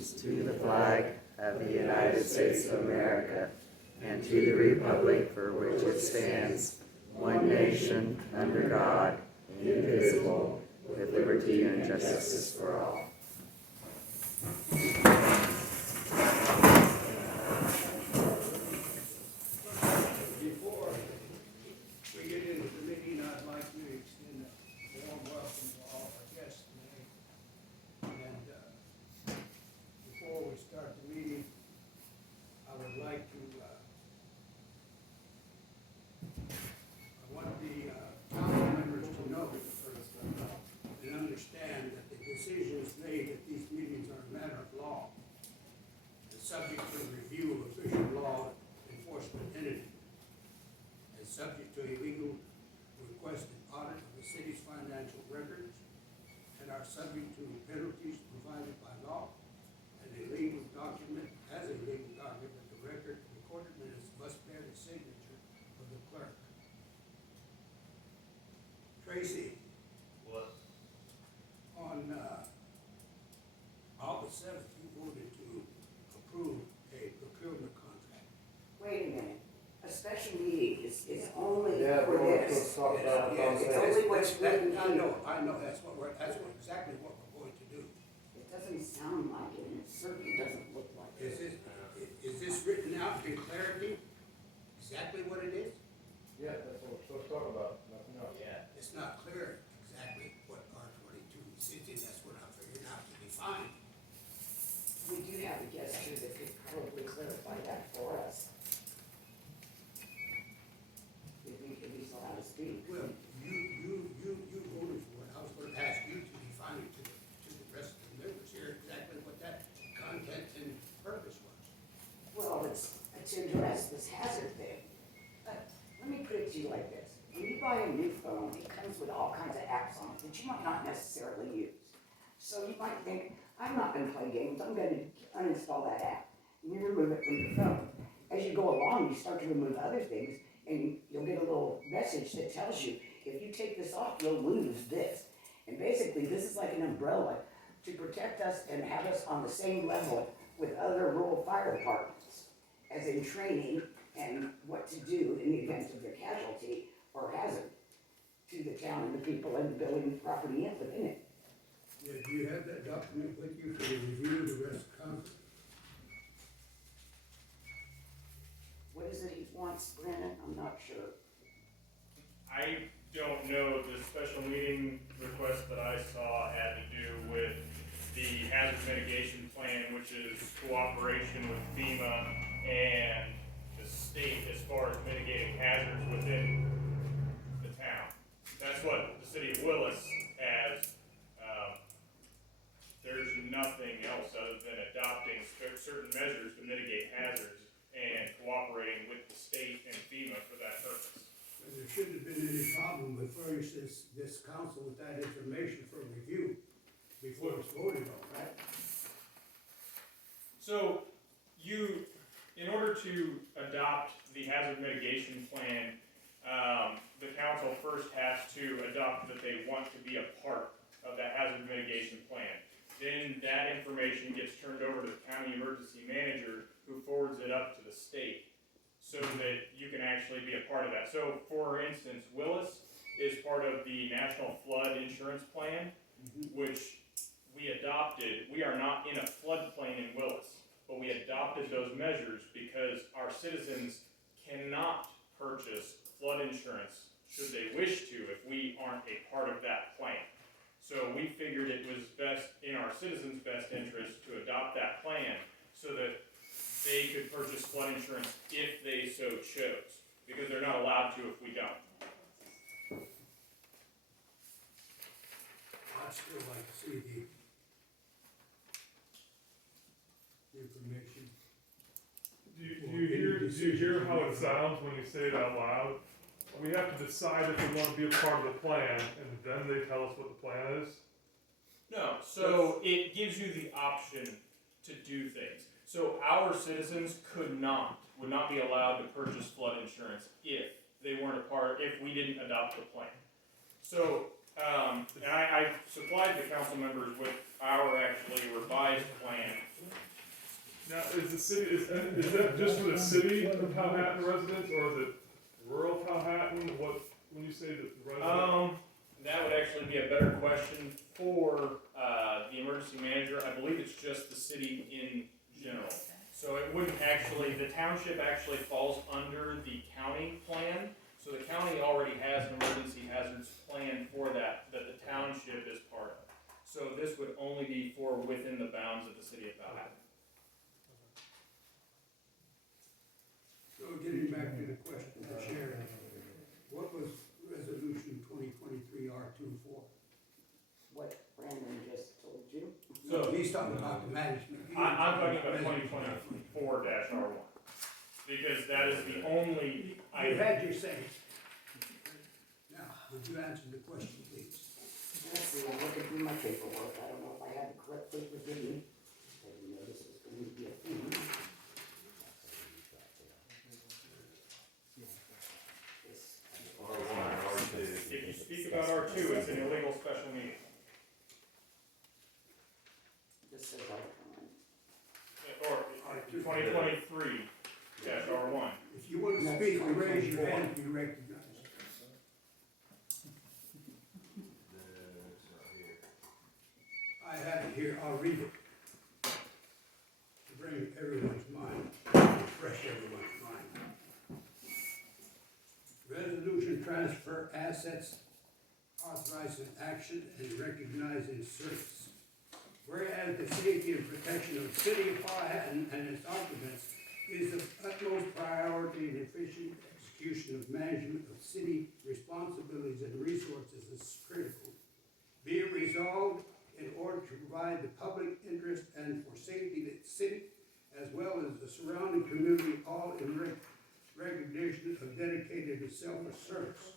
allegiance to the flag of the United States of America and to the republic for which it stands, one nation, under God, indivisible, with liberty and justice for all. Before we get into the meeting, I'd like to extend a warm welcome to all our guests today. And before we start the meeting, I would like to, I want the council members to know and understand that the decisions made at these meetings are a matter of law and subject to review of official law enforcement entity, and subject to a legal requested audit of the city's financial records, and are subject to penalties provided by law, and a legal document, the record recorded minutes must bear the signature of the clerk. Tracy. What? On August 7th, you voted to approve a procurement contract. Wait a minute, a special meeting is only Yeah, for we're this. supposed to talk about it on It's Saturday. only what's written I here. know, that's exactly what we're going to do. It doesn't sound like it, and it certainly doesn't look like it. Is this written out in clarity, exactly what it is? Yeah, that's what we're supposed to talk about, nothing else. Yeah. It's not clear exactly what R22 is, that's what I'm figuring out to define. We do have a guest here that could probably clarify that for us. If he's allowed to speak. Well, you voted for it, I was gonna ask you to define it to the rest of the members here, exactly what that content and purpose was. Well, it's to address this hazard thing. Let me put it to you like this. When you buy a new phone, it comes with all kinds of apps on it that you might not necessarily use. So you might think, I'm not gonna play games, I'm gonna uninstall that app. And you remove it from your phone. As you go along, you start to remove other things, and you'll get a little message that tells you, if you take this off, you'll lose this. And basically, this is like an umbrella to protect us and have us on the same level with other rural fire departments, as in training and what to do in the event of a casualty or hazard to the town and the people and the building property within it. Yeah, do you have that document with you for the review of the rest of the conference? What is it he wants, Brandon? I'm not sure. I don't know, the special meeting request that I saw had to do with the hazard mitigation plan, which is cooperation with FEMA and the state as far as mitigating hazards within the town. That's what the city of Willis has. There's nothing else other than adopting certain measures to mitigate hazards and cooperating with the state and FEMA for that purpose. And there shouldn't have been any problem with furnishing this council with that information for review before it's voted on, right? So in order to adopt the hazard mitigation plan, the council first has to adopt that they want to be a part of that hazard mitigation plan. Then that information gets turned over to the county emergency manager, who forwards it up to the state so that you can actually be a part of that. So for instance, Willis is part of the National Flood Insurance Plan, which we adopted. We are not in a floodplain in Willis, but we adopted those measures because our citizens cannot purchase flood insurance should they wish to if we aren't a part of that plan. So we figured it was best in our citizens' best interest to adopt that plan so that they could purchase flood insurance if they so chose, because they're not allowed to if we don't. I'd still like to see the information. Do you hear how it sounds when you say it out loud? We have to decide if we want to be a part of the plan, and then they tell us what the plan is. No, so it gives you the option to do things. So our citizens would not be allowed to purchase flood insurance if they weren't a part, if we didn't adopt the plan. So, and I supplied the council members with our actually revised plan is the city, is that just for the city of Powhatan residents, or is it rural Powhatan? What, when you say the resident? That would actually be a better question for, the emergency manager. I believe it's just the city in general. So it wouldn't actually, the township actually falls under the county plan. So the county already has an emergency hazards plan for that the township is part of. So this would only be for within the bounds of the city of Powhatan. So getting back to the question to Sharon, what was resolution 2023 R2 for? What Brandon just told you. So He's talking about the management. I'm talking about 2024-R1. Because that is the only You item. had your say. Now, would you answer the question, please? Let's see, I'm looking through my paperwork, I don't know if I have the correct papers with me. I didn't know this was going to be a thing. If you speak about R2, it's an illegal special meeting. This says R1. Or 2023-R1. If you want to speak, raise your hand to be recognized. I have it here, I'll read it. To bring everyone's mind, refresh everyone's mind. Resolution transfer assets, authorizing action and recognizing service. Whereas the safety and protection of the city of Powhatan and its occupants is of utmost priority and efficient execution of management of city responsibilities and resources is critical. Be it resolved, in order to provide the public interest and for safety of the city, as well as the surrounding community, all in recognition of dedicated and selfless service.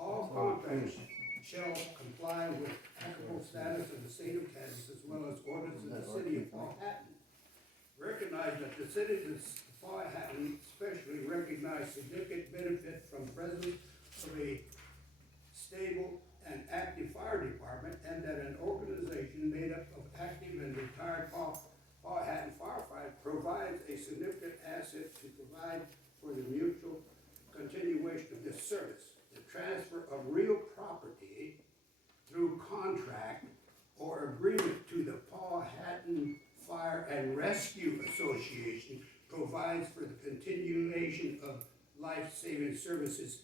All contracts shall comply with applicable status of the state of Kansas as well as ordinances of the city of Powhatan. Recognize that the citizens of Powhatan especially recognize significant benefit from presence of a stable and active fire department, and that an organization made up of active and retired Powhatan firefighters provides a significant asset to provide for the mutual continuation of this service. The transfer of real property through contract or agreement to the Powhatan Fire and Rescue Association provides for the continuation of life-saving services.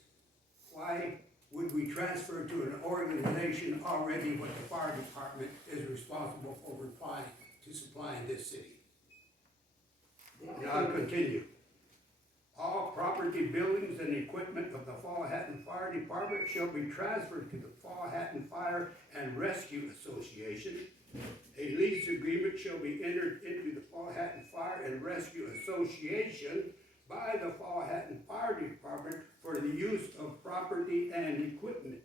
Why would we transfer to an organization already what the fire department is responsible for supplying this city? And I'll continue. All property, buildings, and equipment of the Powhatan Fire Department shall be transferred to the Powhatan Fire and Rescue Association. A lease agreement shall be entered into the Powhatan Fire and Rescue Association by the Powhatan Fire Department for the use of property and equipment.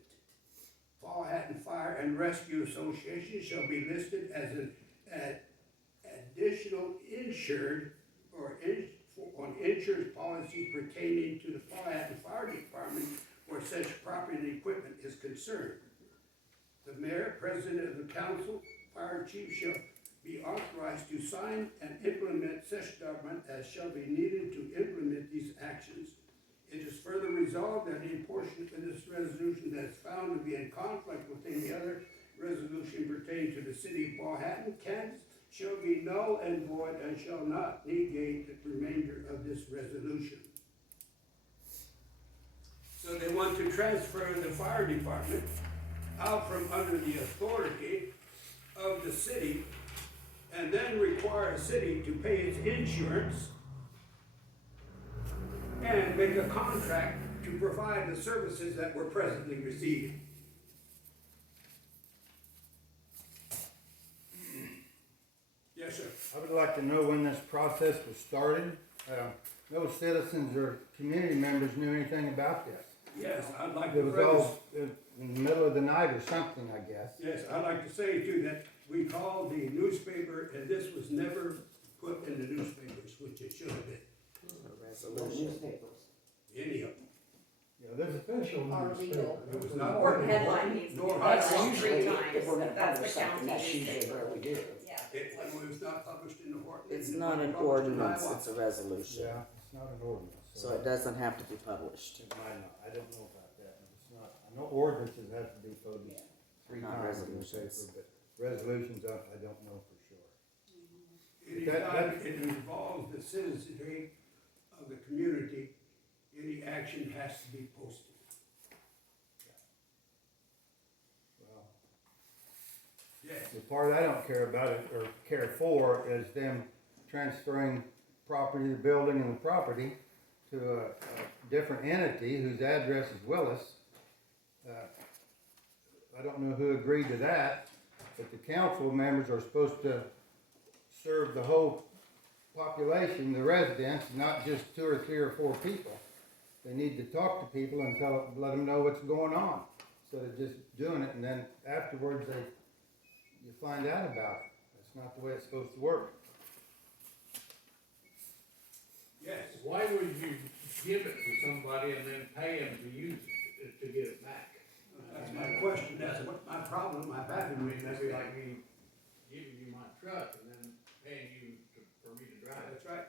Powhatan Fire and Rescue Association shall be listed as an additional insured or on insurance policies pertaining to the Powhatan Fire Department where such property and equipment is concerned. The mayor, president of the council, fire chief shall be authorized to sign and implement such document as shall be needed to implement these actions. It is further resolved that any portion of this resolution that is found to be in conflict with any other resolution pertaining to the city of Powhatan, Kansas, shall be null and void and shall not negate the remainder of this resolution. So they want to transfer the fire department out from under the authority of the city and then require a city to pay its insurance and make a contract to provide the services that we're presently receiving. Yes, sir. I would like to know when this process was started. No citizens or community members knew anything about this. Yes, I'd like It to was preface. all in the middle of the night or something, I guess. Yes, I'd like to say too that we called the newspaper and this was never put in the newspapers, which it should have been. What newspapers? Any of them. Yeah, there's official Our legal. It was not. Or headline needs to be, Nor that's highlighted. usually If we're gonna that's the publish something, county that's usually newspaper. where we do. Yeah. It was not published in the Horton It's not an ordinance, it's a resolution, Yeah, it's not an ordinance. so it doesn't have to be published. It might not, I don't know about that, but it's not, I know ordinances have to be published 3 Not times in the resolutions. paper, but resolutions, I don't know for sure. Anytime it involves the citizenry of the community, any action has to be posted. Well, Yes. the part I don't care about it, or care for, is them transferring property, the building and the property to a different entity whose address is Willis. I don't know who agreed to that, but the council members are supposed to serve the whole population, the residents, not just 2 or 3 or 4 people. They need to talk to people and let them know what's going on, instead of just doing it and then afterwards you find out about it. That's not the way it's supposed to work. Yes. Why would you give it to somebody and then pay them to use it, to get it back? That's my question, that's what my problem I've had with That'd this. be like me giving you my truck and then paying you for me to drive it. That's right.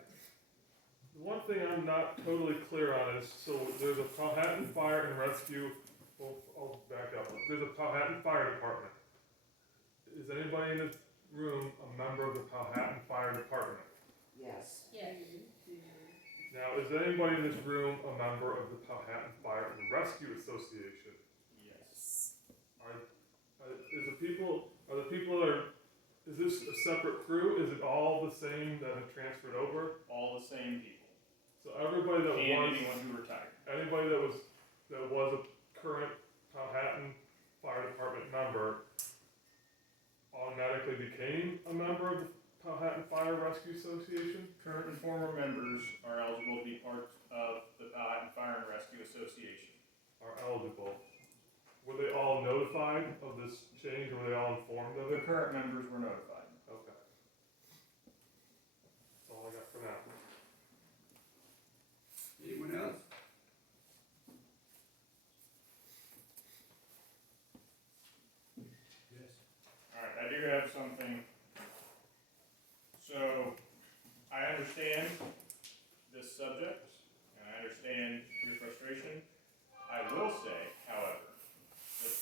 The one thing I'm not totally clear on is, so there's a Powhattan Fire and Rescue, well, I'll back up. There's a Powhattan Fire Department. Is anybody in this room a member of the Powhattan Fire Department? Yes. Now, is anybody in this room a member of the Powhattan Fire and Rescue Association? Yes. Are the people that are, is this a separate crew? Is it all the same that have transferred over? All the same people. So everybody that And was, anyone who retired. anybody that was a current Powhattan Fire Department member automatically became a member of the Powhattan Fire Rescue Association? Current and former members are eligible to be part of the Powhattan Fire and Rescue Association. Are eligible. Were they all notified of this change? Were they all informed of The it? current members were notified. Okay. That's all I got for now. Anyone else? Yes. Alright, I do have something. So, I understand this subject, and I understand your frustration. I will say, however,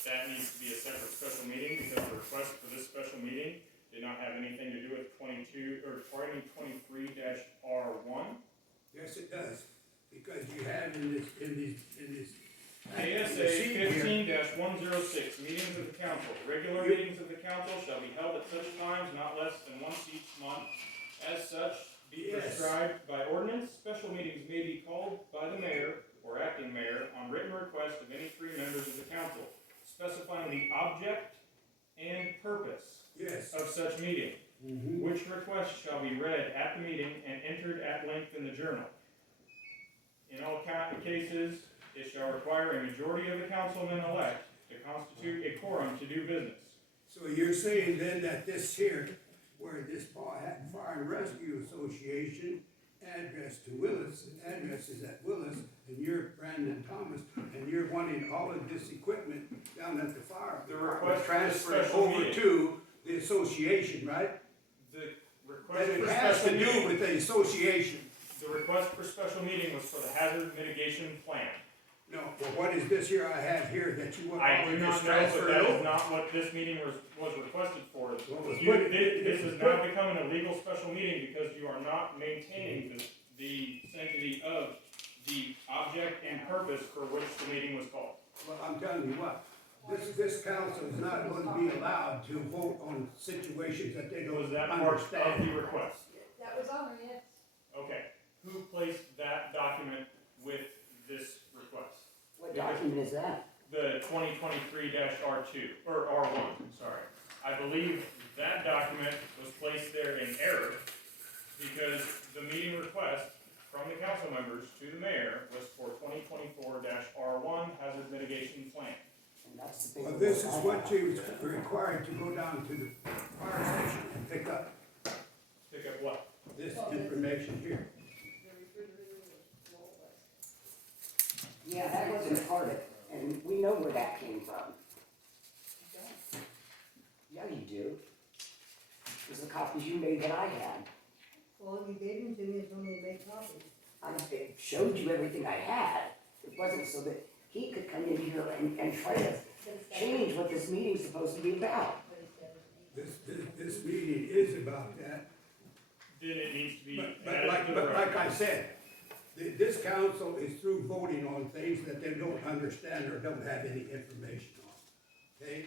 that needs to be a separate special meeting, because the request for this special meeting did not have anything to do with 23-R1. Yes, it does, because you have in this. ASA receipt here, 15-106, meetings of the council. Regular meetings of the council shall be held at such times, not less than once each month. As such, be Yes. prescribed by ordinance. Special meetings may be called by the mayor or acting mayor on written request of any 3 members of the council, specifying the object and purpose Yes. of such meeting, Mhm. which request shall be read at the meeting and entered at length in the journal. In all cases, it shall require a majority of the councilmen-elect to constitute a quorum to do business. So you're saying then that this here, where this Powhattan Fire and Rescue Association address to Willis, address is at Willis, and you're Brandon Thomas, and you're wanting all of this equipment down at the fire The department request for this transferred special over meeting. to the association, right? The request That for it has special to do meeting, with the association. the request for special meeting was for the hazard mitigation plan. No, well, what is this here I have here that you want I all do of this not know, but transferred that is over? not what this meeting was requested for. Well, it was You, put- this it was is now put- becoming a legal special meeting because you are not maintaining the sanctity of the object and purpose for which the meeting was called. Well, I'm telling you what, this council is not going to be allowed to vote on situations that they Was don't that part of understand. the request? That was on there, yes. Okay, who placed that document with this request? What document is that? The 2023-R2, or R1, sorry. I believe that document was placed there in error because the meeting request from the council members to the mayor was for 2024-R1 hazard mitigation plan. And that's the Well, paperwork this is I what have. you were required to go down to the fire station and pick up Pick up what? this information here. The refrigerator was full, but Yeah, that wasn't part of it, and we know where that came from. Yeah, you do. It was the copies you made that I had. Well, you gave them to me, and told me to make copies. I showed you everything I had. It wasn't so that he could come in here and try to change what this meeting's supposed to be about. This meeting is about that, Then it needs to be but added to the record. like I said, this council is through voting on things that they don't understand or don't have any information on, okay?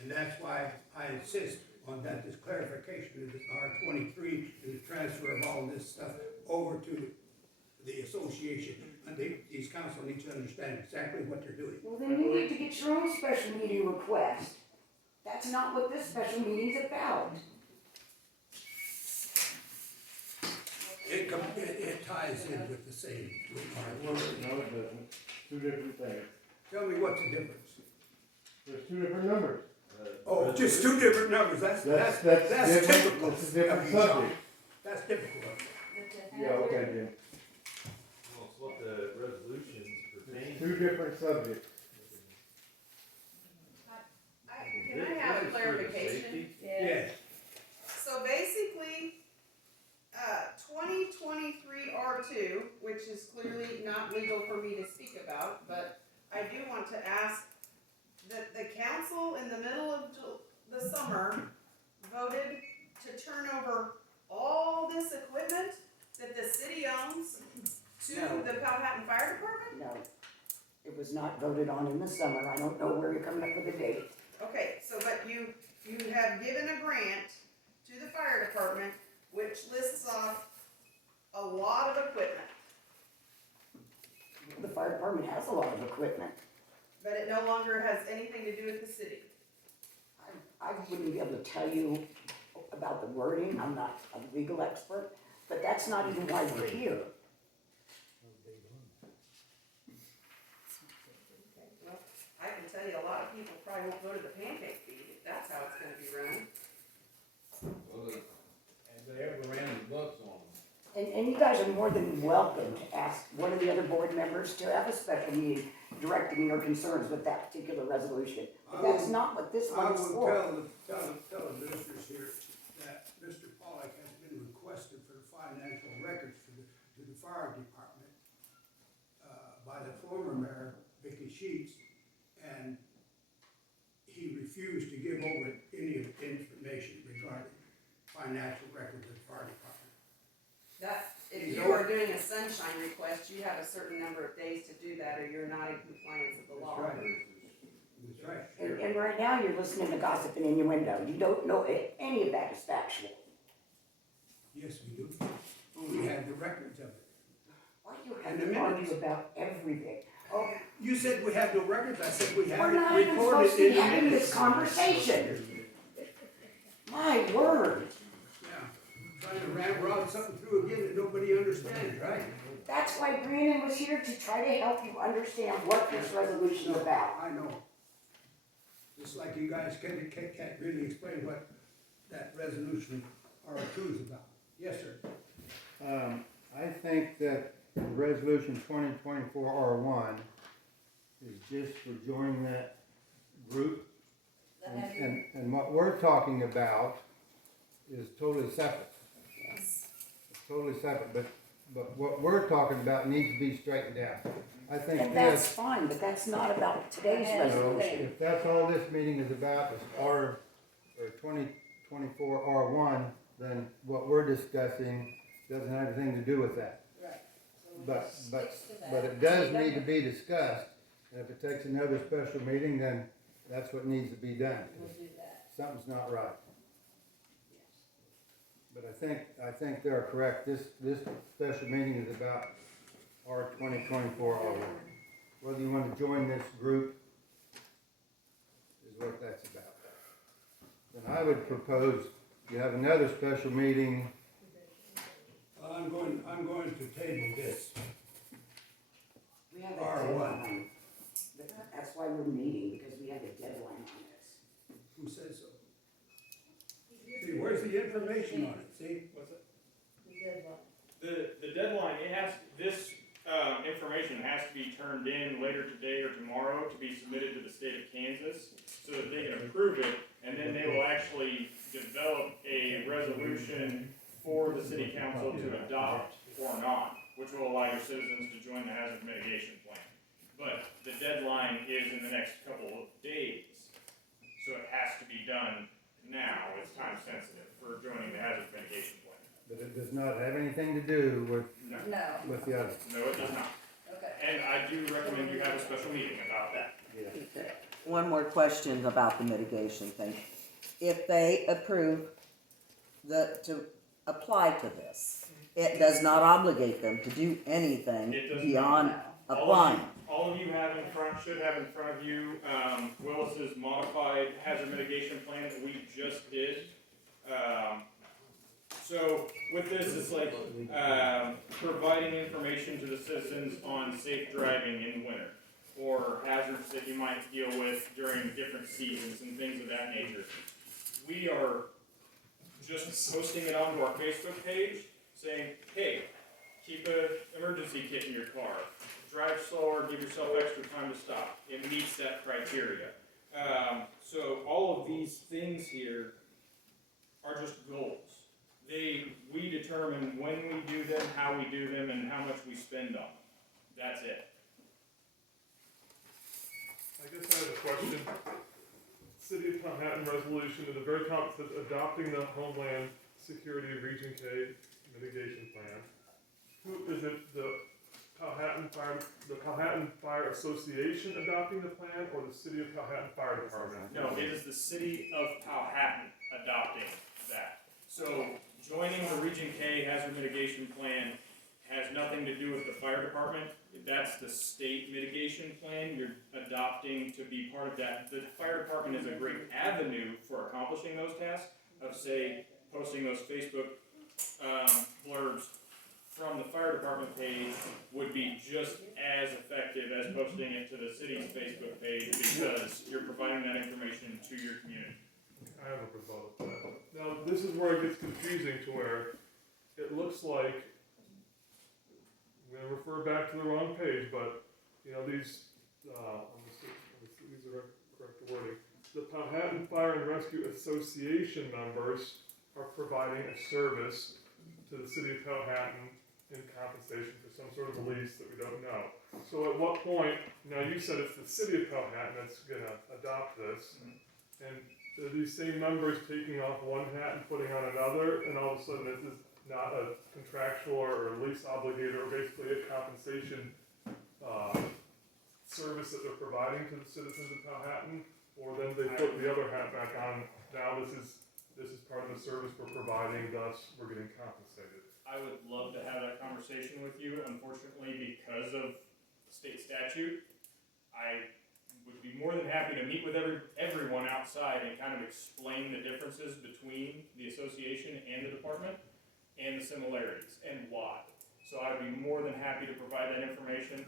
And that's why I insist on that, this clarification of this R-23 and the transfer of all this stuff over to the association. And these council need to understand exactly what they're doing. Well, then you need to get your own special meeting request. That's not what this special meeting's about. It ties in with the same. No, it doesn't. Two different things. Tell me what's the difference? There's two different numbers. Oh, just two different numbers, that's different. typical. It's a different of you, John. subject. That's typical of you. Yeah, okay, Jim. Well, it's what the resolutions pertain to. Two different subjects. Can I have a clarification? Yes. So basically, 2023 R2, which is clearly not legal for me to speak about, but I do want to ask that the council in the middle of the summer voted to turn over all this equipment that the city owns to No. the Powhattan Fire Department? No, it was not voted on in the summer. I don't know where you're coming up with a date. Okay, so but you have given a grant to the fire department which lists off a lot of equipment, The fire department has a lot of equipment. but it no longer has anything to do with the city. I wouldn't be able to tell you about the wording. I'm not a legal expert, but that's not even why we're here. Well, I can tell you a lot of people probably won't go to the pancake feed if that's how it's gonna be run. Have they ever ran the books on them? And you guys are more than welcome to ask one of the other board members to have a special meeting directing your concerns with that particular resolution. But that's not what this I one's will for. tell the listeners here that Mr. Pollack has been requested for the financial records to the fire department by the former mayor, Vicky Sheets, and he refused to give over any of the information regarding financial records of the fire department. That, if He's you over. are doing a sunshine request, you have a certain number of days to do that or you're not in compliance with the law. That's right. That's right. And right now, you're listening to gossip and innuendo. You don't know any of that is factual. Yes, we do. We have the records of it. Why do you have And the to argue minutes. about everything? Oh, You said we have no records, I said we have we're it not even recorded supposed to in be the having minutes. this conversation. My word. Yeah, trying to ramrod something through again that nobody understands, right? That's why Brandon was here to try to help you understand what this resolution is about. I know. Just like you guys can't really explain what that resolution R2 is about. Yes, sir. I think that resolution 2024 R1 is just for joining that group. And what we're talking about is totally separate. It's totally separate, but what we're talking about needs to be straightened out. I think And that's this, fine, but that's not about today's you know, resolution. if that's all this meeting is about is or 2024 R1, then what we're discussing doesn't have anything to do with that. Right. So we But, just but, stick to that. but it does need to be discussed, and if it takes another special meeting, then that's what needs to be done. We'll do that. Something's not right. But I think they're correct, this special meeting is about R 2024 R1. Whether you want to join this group is what that's about. And I would propose you have another special meeting. I'm going to table this. We have a R1. deadline. That's why we're meeting, because we have a deadline on this. Who says so? See, where's the information on it, see? What's it? The deadline. The deadline, this information has to be turned in later today or tomorrow to be submitted to the state of Kansas so that they can approve it, and then they will actually develop a resolution for the city council to adopt or not, which will allow your citizens to join the hazard mitigation plan. But the deadline is in the next couple of days, so it has to be done now. It's time sensitive for joining the hazard mitigation plan. But it does not have anything to do No, No, with the other. no, it does not. okay. And I do recommend you have a special meeting about that. Yeah. One more question about the mitigation thing. If they approve to apply to this, it does not obligate them to do anything It does beyond not. applying. All of you have in front, should have in front of you, Willis's modified hazard mitigation plan that we just did. So with this, it's like, providing information to the citizens on safe driving in winter, or hazards that you might deal with during different seasons and things of that nature. We are just posting it onto our Facebook page, saying, hey, keep an emergency kit in your car, drive slower, give yourself extra time to stop. It meets that criteria. So all of these things here are just goals. We determine when we do them, how we do them, and how much we spend on them. That's it. I guess I have a question. City of Powhattan resolution at the very top says adopting the Homeland Security Region K mitigation plan. Who is it? The Powhattan Fire Association adopting the plan, or the City of Powhattan Fire Department? No, it is the city of Powhattan adopting that. So joining the Region K hazard mitigation plan has nothing to do with the fire department. That's the state mitigation plan. You're adopting to be part of that. The fire department is a great avenue for accomplishing those tasks of, say, posting those Facebook blurbs from the fire department page would be just as effective as posting it to the city's Facebook page, because you're providing that information to your community. I have a rebuttal to that. Now, this is where it gets confusing, to where it looks like, I'm gonna refer back to the wrong page, but, you know, these, these are correct wording. The Powhattan Fire and Rescue Association members are providing a service to the city of Powhattan in compensation for some sort of lease that we don't know. So at what point, now you said it's the city of Powhattan that's gonna adopt this, and are these same members taking off one hat and putting on another, and all of a sudden this is not a contractual or lease obligator, or basically a compensation service that they're providing to the citizens of Powhattan, or then they put the other hat back on, now this is part of the service we're providing, thus we're getting compensated. I would love to have that conversation with you. Unfortunately, because of state statute, I would be more than happy to meet with everyone outside and kind of explain the differences between the association and the department, and the similarities, and why. So I'd be more than happy to provide that information,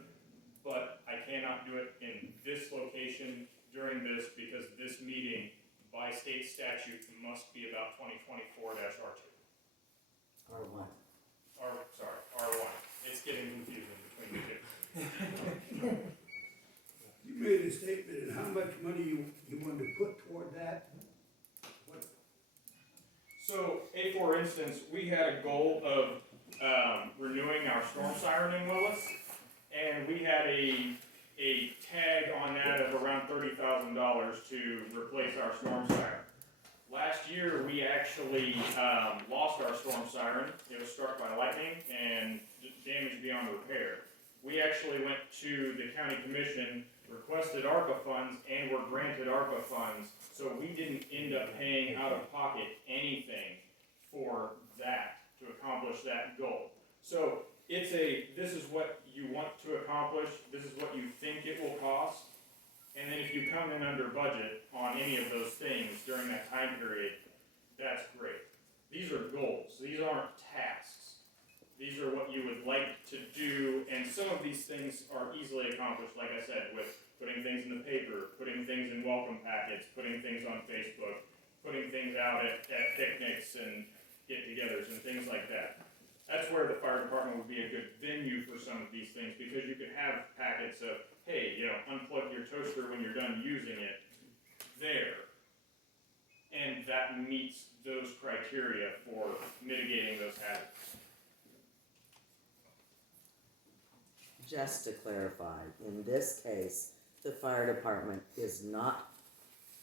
but I cannot do it in this location during this, because this meeting, by state statute, must be about 2024-R2. R1. R1. It's getting confusing between the two. You made a statement and how much money you wanted to put toward that? What? So, for instance, we had a goal of renewing our storm siren in Willis, and we had a tag on that of around $30,000 to replace our storm siren. Last year, we actually lost our storm siren. It was struck by lightning and damaged beyond repair. We actually went to the county commission, requested ARPA funds, and were granted ARPA funds. So we didn't end up paying out of pocket anything for that, to accomplish that goal. So this is what you want to accomplish, this is what you think it will cost, and then if you come in under budget on any of those things during that time period, that's great. These are goals, these aren't tasks. These are what you would like to do, and some of these things are easily accomplished, like I said, with putting things in the paper, putting things in welcome packets, putting things on Facebook, putting things out at picnics and get-togethers and things like that. That's where the fire department would be a good venue for some of these things, because you could have packets of, hey, unplug your toaster when you're done using it there. And that meets those criteria for mitigating those Just to clarify, in this case, the fire department is not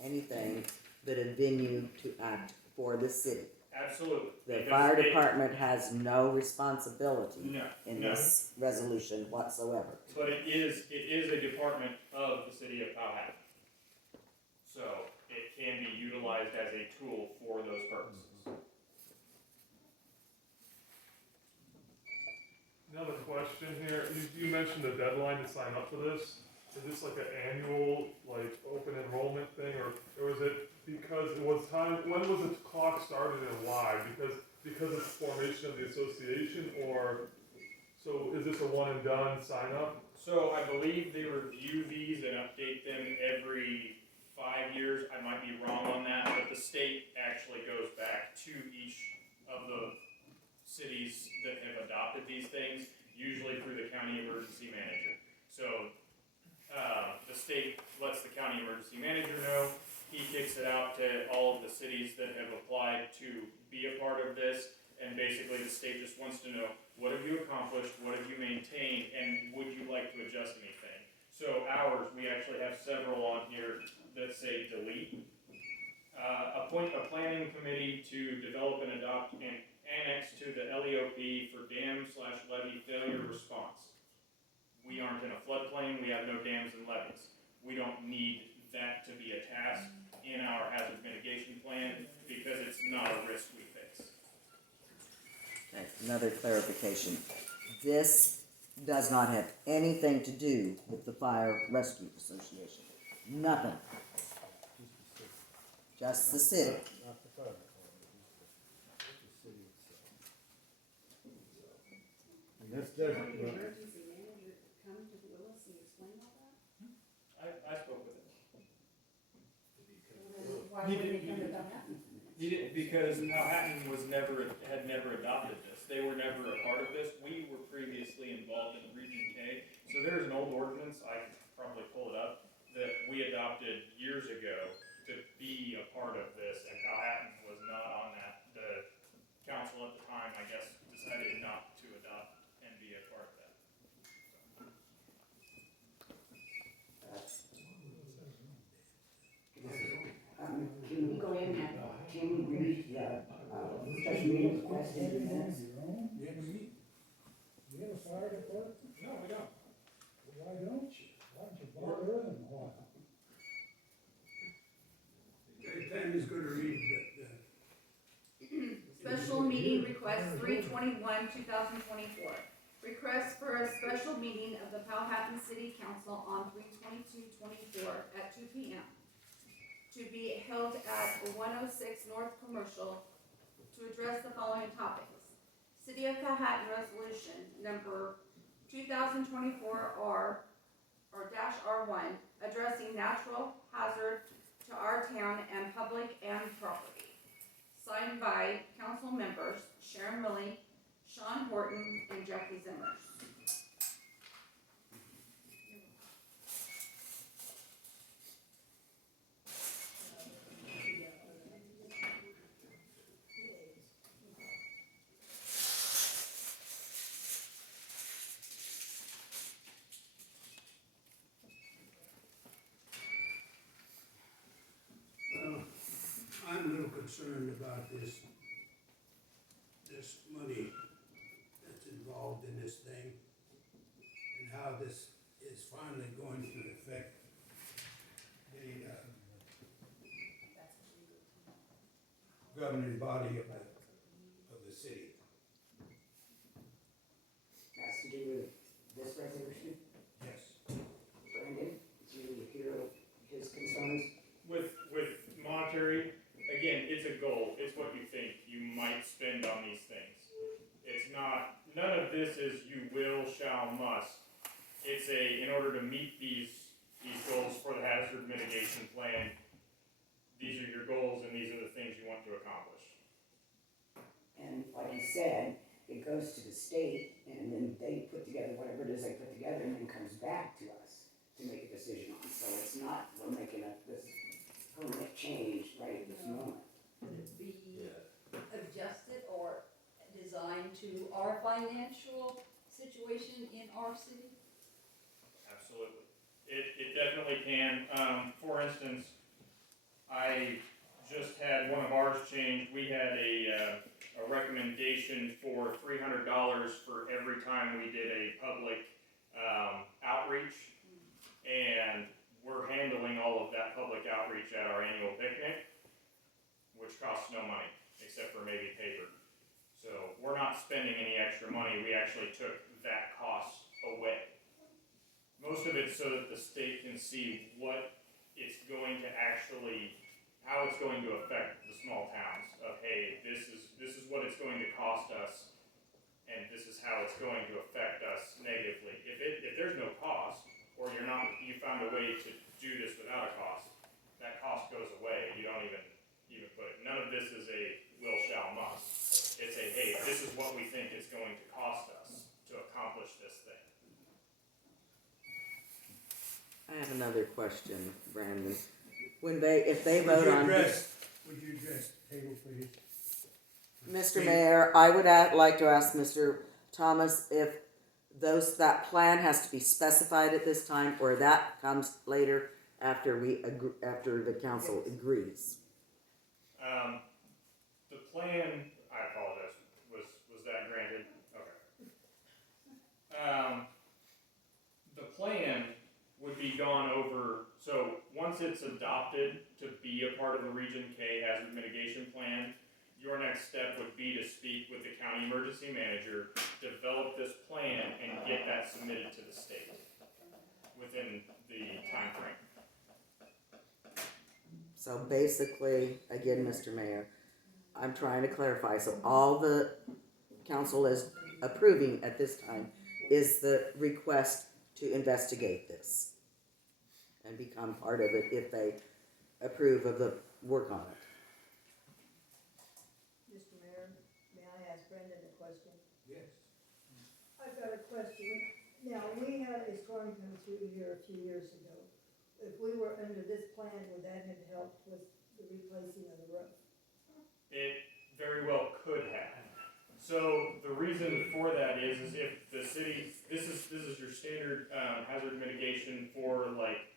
anything but a venue to act for the city. Absolutely. The Because fire it- department has no responsibility No, in no. this resolution whatsoever. But it is a department of the city of Powhatan. So it can be utilized as a tool for those purposes. Another question here, you mentioned the deadline to sign up for this. Is this like an annual, like, open enrollment thing, or is it because it was time, when was the clock started and why? Because it's formation of the association, or, so is this a one and done sign up? So I believe they review these and update them every 5 years. I might be wrong on that, but the state actually goes back to each of the cities that have adopted these things, usually through the county emergency manager. So the state lets the county emergency manager know. He kicks it out to all of the cities that have applied to be a part of this. And basically the state just wants to know, what have you accomplished, what have you maintained, and would you like to adjust anything? So ours, we actually have several on here that say delete. Appoint a planning committee to develop and adopt and annex to the LEOP for dam/levee failure response. We aren't in a floodplain, we have no dams and levees. We don't need that to be a task in our hazard mitigation plan because it's not a risk we face. Okay, another clarification. This does not have anything to do with the Fire Rescue Association. Nothing. Just the city. Not the fire department, just the city itself. And this doesn't, well, emergency manager come to Willis and explain all that? I spoke with him. Why would they come to Powhatan? He didn't, because Powhatan had never adopted this. They were never a part of this. We were previously involved in Region K. So there's an old ordinance, I could probably pull it up, that we adopted years ago to be a part of this, and Powhatan was not on that. The council at the time, I guess, decided not to adopt and be a part of that. Can we go ahead and have Tim read the, special meeting request in the minutes? You have a fire department? No, we don't. Why don't you? Why don't you bother them a while? Okay, Tammy's gonna read the Special meeting request 3/21/2024. Request for a special meeting of the Powhatan City Council on 3/22/24 at 2 p.m. to be held at 106 North Commercial to address the following topics. City of Powhatan Resolution number 2024-R1, addressing natural hazard to our town and public and property. Signed by council members Sharon Milley, Sean Horton, and Jackie Zimmers. I'm a little concerned about this money that's involved in this thing and how this is finally going to affect the, governing body of the city. Has to do with this resolution. Yes. Brandon, did you hear his concerns? With monetary, again, it's a goal. It's what you think you might spend on these things. It's not, none of this is you will, shall, must. It's in order to meet these goals for the hazard mitigation plan, these are your goals and these are the things you want to accomplish. And like you said, it goes to the state and then they put together whatever it is they put together and then comes back to us to make a decision on. So it's not, we're making this permanent change right at this moment. Would it be adjusted or designed to our financial situation in our city? Absolutely. It definitely can. For instance, I just had one of ours changed. We had a recommendation for $300 for every time we did a public outreach, and we're handling all of that public outreach at our annual picnic, which costs no money except for maybe paper. So we're not spending any extra money. We actually took that cost away. Most of it so that the state can see what it's going to actually, how it's going to affect the small towns of, hey, this is what it's going to cost us, and this is how it's going to affect us negatively. If there's no cost, or you found a way to do this without a cost, that cost goes away. You don't even put it. None of this is a will, shall, must. It's a, hey, this is what we think it's going to cost us to accomplish this thing. I have another question, Brandon. If they vote on, Would you address the table, please? Mr. Mayor, I would like to ask Mr. Thomas if that plan has to be specified at this time, or that comes later after after the council agrees. The plan, I apologize, was that granted? Okay. The plan would be gone over, so once it's adopted to be a part of the Region K Hazard Mitigation Plan, your next step would be to speak with the county emergency manager, develop this plan, and get that submitted to the state within the time frame. So basically, again, Mr. Mayor, I'm trying to clarify, so all the council is approving at this time is the request to investigate this and become part of it if they approve of the work on it. Mr. Mayor, may I ask Brendan a question? Yes. I've got a question. Now, we had a storm come through here a few years ago. If we were under this plan, would that have helped with the replacing of the roof? It very well could have. So the reason for that is if the city, this is your standard hazard mitigation for like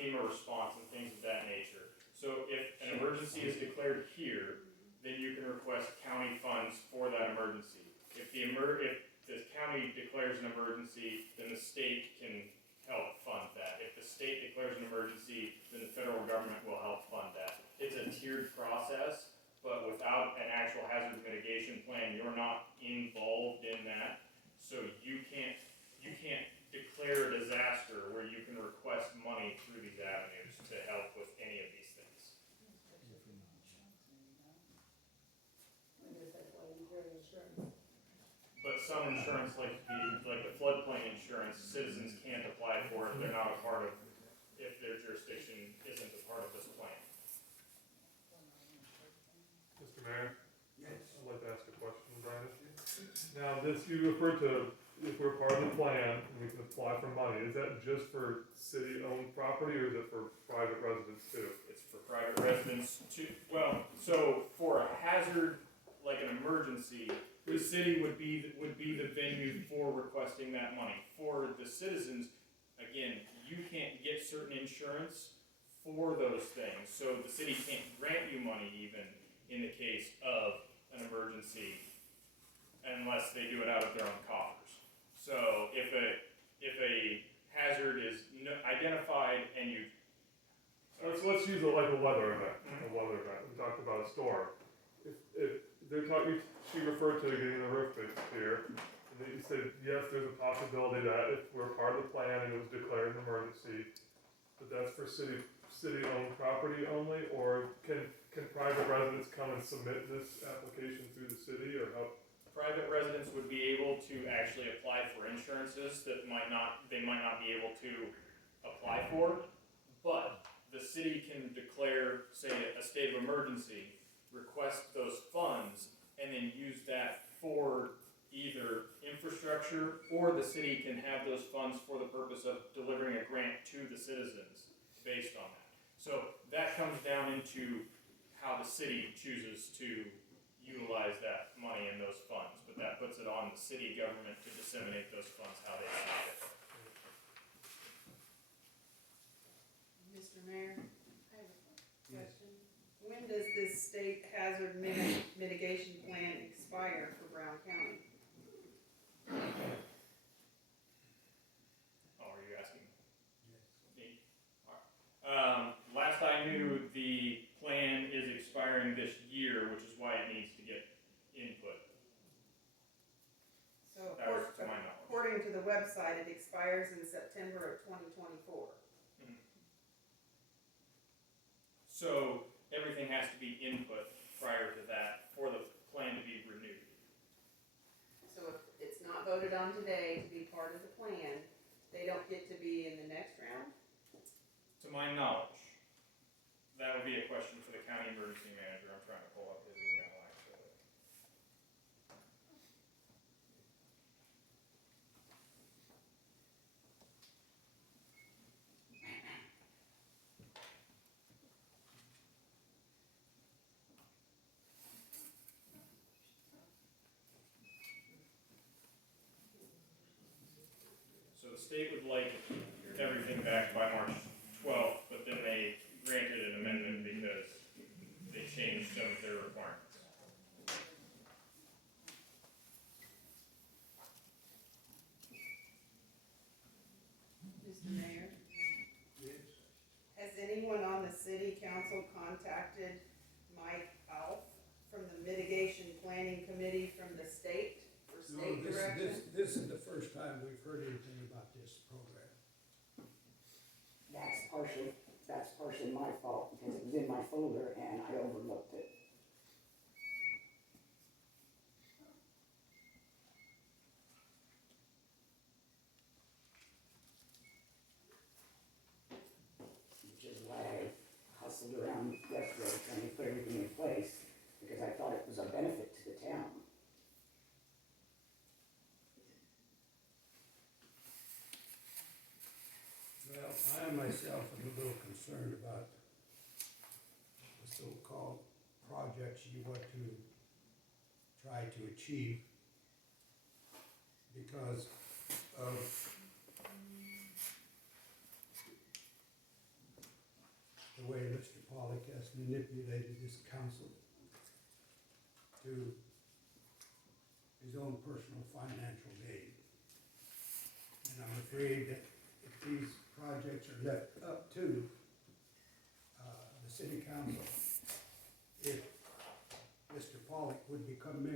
FEMA response and things of that nature. So if an emergency is declared here, then you can request county funds for that emergency. If the county declares an emergency, then the state can help fund that. If the state declares an emergency, then the federal government will help fund that. It's a tiered process, but without an actual hazard mitigation plan, you're not involved in that. So you can't declare a disaster where you can request money through these avenues to help with any of these things. I guess that's why you carry insurance. But some insurance, like the floodplain insurance, citizens can't apply for it. They're not a part of, if their jurisdiction isn't a part of this plan. Mr. Mayor, Yes. I'd like to ask a question, Brandon. Now, you referred to, if we're part of the plan and we can apply for money, is that just for city-owned property or is it for private residents too? It's for private residents too. Well, so for a hazard, like an emergency, the city would be the venue for requesting that money. For the citizens, again, you can't get certain insurance for those things. So the city can't grant you money even in the case of an emergency unless they do it out of their own coffers. So if a hazard is identified and you Let's use it like a weather event. A weather event. We talked about a storm. If they're talking, she referred to getting the roof fixed here, and then you said yes, there's a possibility that if we're part of the plan and it was declared an emergency, that that's for city-owned property only, or can private residents come and submit this application through the city, or how? private residents would be able to actually apply for insurances that they might not be able to apply for, but the city can declare, say, a state of emergency, request those funds, and then use that for either infrastructure, or the city can have those funds for the purpose of delivering a grant to the citizens based on that. So that comes down into how the city chooses to utilize that money and those funds, but that puts it on the city government to disseminate those funds how they see fit. Mr. Mayor, I have a question. When does this state hazard mitigation plan expire for Brown County? Oh, are you asking? Me? Alright. Last I knew, the plan is expiring this year, which is why it needs to get input. So That was to my knowledge. according to the website, it expires in September of 2024. So everything has to be input prior to that for the plan to be renewed. So if it's not voted on today to be part of the plan, they don't get to be in the next round? To my knowledge, that would be a question for the county emergency manager. I'm trying to pull up his email actually. So the state would like everything back by March 12th, but then they granted an amendment because they changed some of their requirements. Mr. Mayor, Yes. has anyone on the city council contacted Mike Alf from the mitigation planning committee from the state for No, state direction? this is the first time we've heard anything about this program. That's partially my fault, because it was in my folder and I overlooked it. Which is why I hustled around yesterday trying to put everything in place, because I thought it was a benefit to the town. Well, I myself am a little concerned about the so-called projects you want to try to achieve because of the way Mr. Pollock has manipulated this council to his own personal financial gain. And I'm afraid that if these projects are left up to the city council, if Mr. Pollock would become mayor